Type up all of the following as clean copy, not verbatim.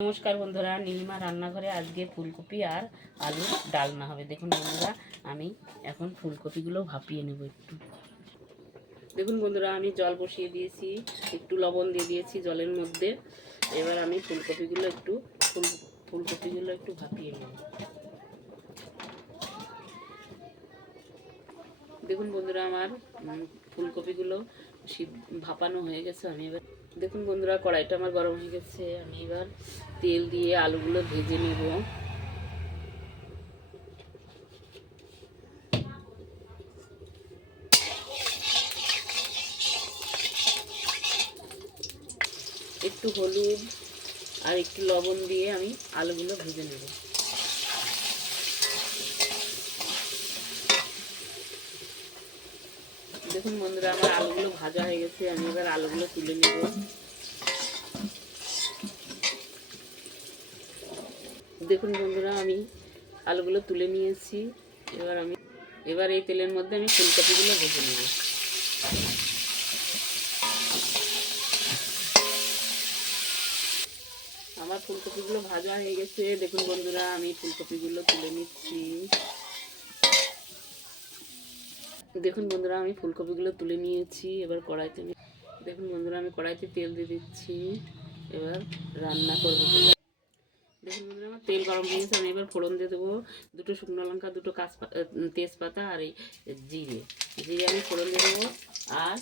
নমস্কার বন্ধুরা, নীলিমা রান্নাঘরে আজকে ফুলকপি আর আলু ডালনা হবে। দেখুন বন্ধুরা, আমি এখন ফুলকপিগুলো ভাপিয়ে নেব একটু। দেখুন বন্ধুরা, আমি জল বসিয়ে দিয়েছি, একটু লবণ দিয়ে দিয়েছি জলের মধ্যে। এবার আমি ফুলকপিগুলো একটু ভাপিয়ে নেব। দেখুন বন্ধুরা, আমার ফুলকপিগুলো ভাপানো হয়ে গেছে। আমি এবার দেখুন বন্ধুরা, কড়াইটা আমার গরম হয়ে গেছে। আমি এবার তেল দিয়ে আলুগুলো ভেজে নেব। একটু হলুদ আর একটু লবণ দিয়ে আমি আলুগুলো ভেজে নেব। দেখুন বন্ধুরা, আমার আলুগুলো ভাজা হয়ে গেছে। আমি এবার আলুগুলো তুলে নেব। দেখুন বন্ধুরা, আমি আলুগুলো তুলে নিয়েছি। এবার এই তেলের মধ্যে আমি ফুলকপিগুলো ভেজে নেব। আমার ফুলকপিগুলো ভাজা হয়ে গেছে। দেখুন বন্ধুরা, আমি ফুলকপিগুলো তুলে নিচ্ছি। দেখুন বন্ধুরা, আমি ফুলকপিগুলো তুলে নিয়েছি। এবার কড়াইতে দেখুন বন্ধুরা, আমি কড়াইতে তেল দিয়ে দিচ্ছি। এবার রান্না করব। দেখুন বন্ধুরা, আমার তেল গরম হয়ে গেছে। আমি এবার ফোড়ন দিয়ে দেবো। দুটো শুকনো লঙ্কা, দুটো তেজপাতা আর এই জিরে আমি ফোড়ন দিয়ে দেবো। আর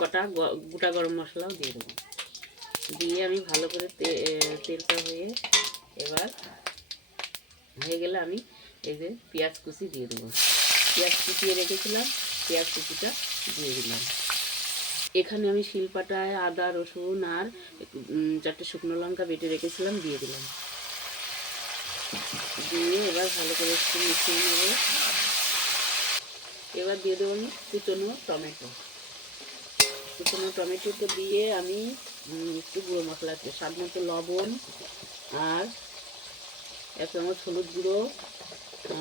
কটা গোটা গরম মশলাও দিয়ে দেবো। দিয়ে আমি ভালো করে তেলটা এবার হয়ে গেলে আমি এই যে পেঁয়াজ কুচি দিয়ে দেবো। পেঁয়াজ কুচিয়ে রেখেছিলাম, পেঁয়াজ কুচিটা দিয়ে দিলাম। এখানে আমি শিলপাটায় আদা রসুন আর 4টে শুকনো লঙ্কা বেটে রেখেছিলাম, দিয়ে দিলাম। দিয়ে এবার ভালো করে একটু মিশিয়ে নেব। এবার দিয়ে দেবো আমি কুচনো টমেটোকে দিয়ে আমি একটু গুঁড়ো মশলা আছে, স্বাদ মতো লবণ আর 1 চামচ হলুদ গুঁড়ো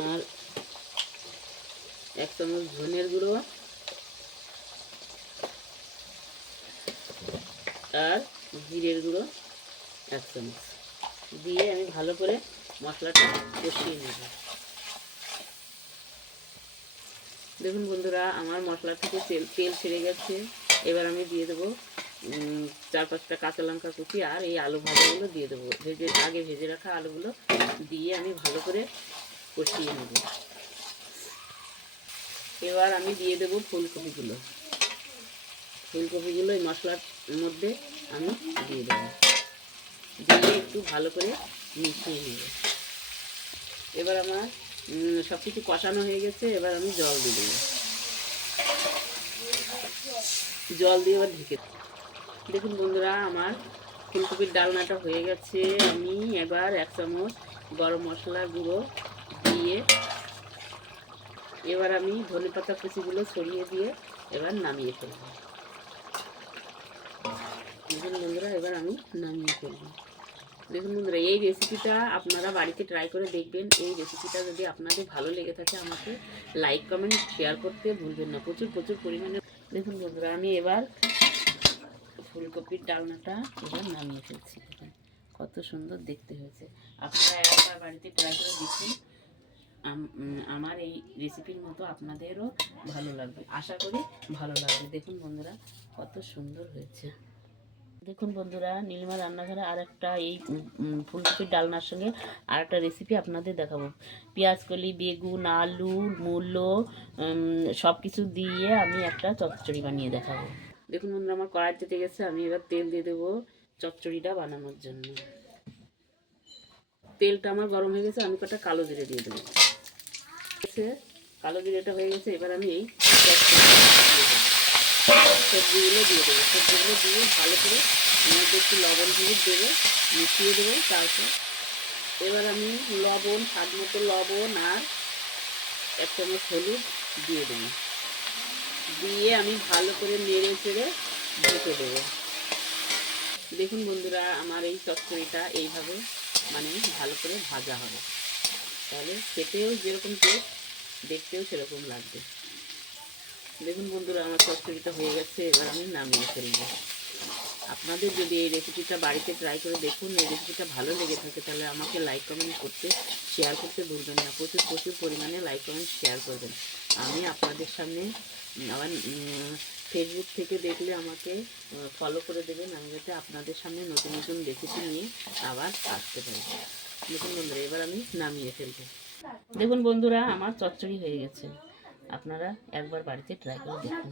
আর 1 চামচ ধনের গুঁড়ো আর জিরের গুঁড়ো 1 চামচ দিয়ে আমি ভালো করে মশলাটা কষিয়ে নেব। দেখুন বন্ধুরা, আমার মশলা থেকে তেল ছেড়ে গেছে। এবার আমি দিয়ে দেবো 4-5টা কাঁচা লঙ্কা কুচি আর এই আলু ভাজাগুলো দিয়ে দেবো। আগে ভেজে রাখা আলুগুলো দিয়ে আমি ভালো করে কষিয়ে নেব। এবার আমি দিয়ে দেবো ফুলকপিগুলো এই মশলার মধ্যে আমি দিয়ে দেবো। দিয়ে একটু ভালো করে মিশিয়ে নেব। এবার আমার সব কিছু কষানো হয়ে গেছে। এবার আমি জল দিয়ে দেবো। জল দিয়ে এবার ঢেকে। দেখুন বন্ধুরা, আমার ফুলকপির ডালনাটা হয়ে গেছে। আমি এবার 1 চামচ গরম মশলা গুঁড়ো দিয়ে এবার আমি ধনেপাতা কুচিগুলো ছড়িয়ে দিয়ে এবার নামিয়ে ফেলব। দেখুন বন্ধুরা, এবার আমি নামিয়ে ফেলব। দেখুন বন্ধুরা, এই রেসিপিটা আপনারা বাড়িতে ট্রাই করে দেখবেন। এই রেসিপিটা যদি আপনাদের ভালো লেগে থাকে আমাকে লাইক কমেন্ট শেয়ার করতে ভুলবেন না। প্রচুর পরিমাণে। দেখুন বন্ধুরা, আমি এবার ফুলকপির ডালনাটা এবার নামিয়ে ফেলছি। কত সুন্দর দেখতে হয়েছে। আপনারা একবার বাড়িতে ট্রাই করে দেখুন। আমার এই রেসিপির মতো আপনাদেরও ভালো লাগবে, আশা করি ভালো লাগবে। দেখুন বন্ধুরা, কত সুন্দর হয়েছে। দেখুন বন্ধুরা, নীলিমা রান্নাঘরে আরেকটা এই ফুলকপির ডালনার সঙ্গে আরেকটা রেসিপি আপনাদের দেখাবো। পেঁয়াজকলি, বেগুন, আলু, মূলো সব কিছু দিয়ে আমি একটা চচ্চড়ি বানিয়ে দেখাবো। দেখুন বন্ধুরা, আমার কড়াই তেতে গেছে। আমি এবার তেল দিয়ে দেবো চচ্চড়িটা বানানোর জন্য। তেলটা আমার গরম হয়ে গেছে। আমি কটা কালো জিরে দিয়ে দেবো। কালো জিরেটা হয়ে গেছে। এবার আমি এই সবজিগুলো দিয়ে দেবো। সবজিগুলো দিয়ে ভালো করে মধ্যে একটু লবণ হলুদ দেবো, মিশিয়ে দেবো। তারপর এবার আমি লবণ, স্বাদ মতো লবণ আর 1 চামচ হলুদ দিয়ে দেবো। দিয়ে আমি ভালো করে নেড়ে চেড়ে ঢেকে দেবো। দেখুন বন্ধুরা, আমার এই চচ্চড়িটা এইভাবে ভালো করে ভাজা হবে, তাহলে খেতেও যেরকম টেস্ট, দেখতেও সেরকম লাগবে। দেখুন বন্ধুরা, আমার চচ্চড়িটা হয়ে গেছে। এবার আমি নামিয়ে ফেলবো। আপনাদের যদি এই রেসিপিটা বাড়িতে ট্রাই করে দেখুন, এই রেসিপিটা ভালো লেগে থাকে, তাহলে আমাকে লাইক কমেন্ট করতে, শেয়ার করতে ভুলবেন না। প্রচুর প্রচুর পরিমাণে লাইক কমেন্ট শেয়ার করবেন। আমি আপনাদের সামনে আবার ফেসবুক থেকে দেখলে আমাকে ফলো করে দেবেন, আমি যাতে আপনাদের সামনে নতুন নতুন রেসিপি নিয়ে আবার আসতে পারি। দেখুন বন্ধুরা, এবার আমি নামিয়ে ফেলবো। দেখুন বন্ধুরা, আমার চচ্চড়ি হয়ে গেছে। আপনারা একবার বাড়িতে ট্রাই করে দেখুন।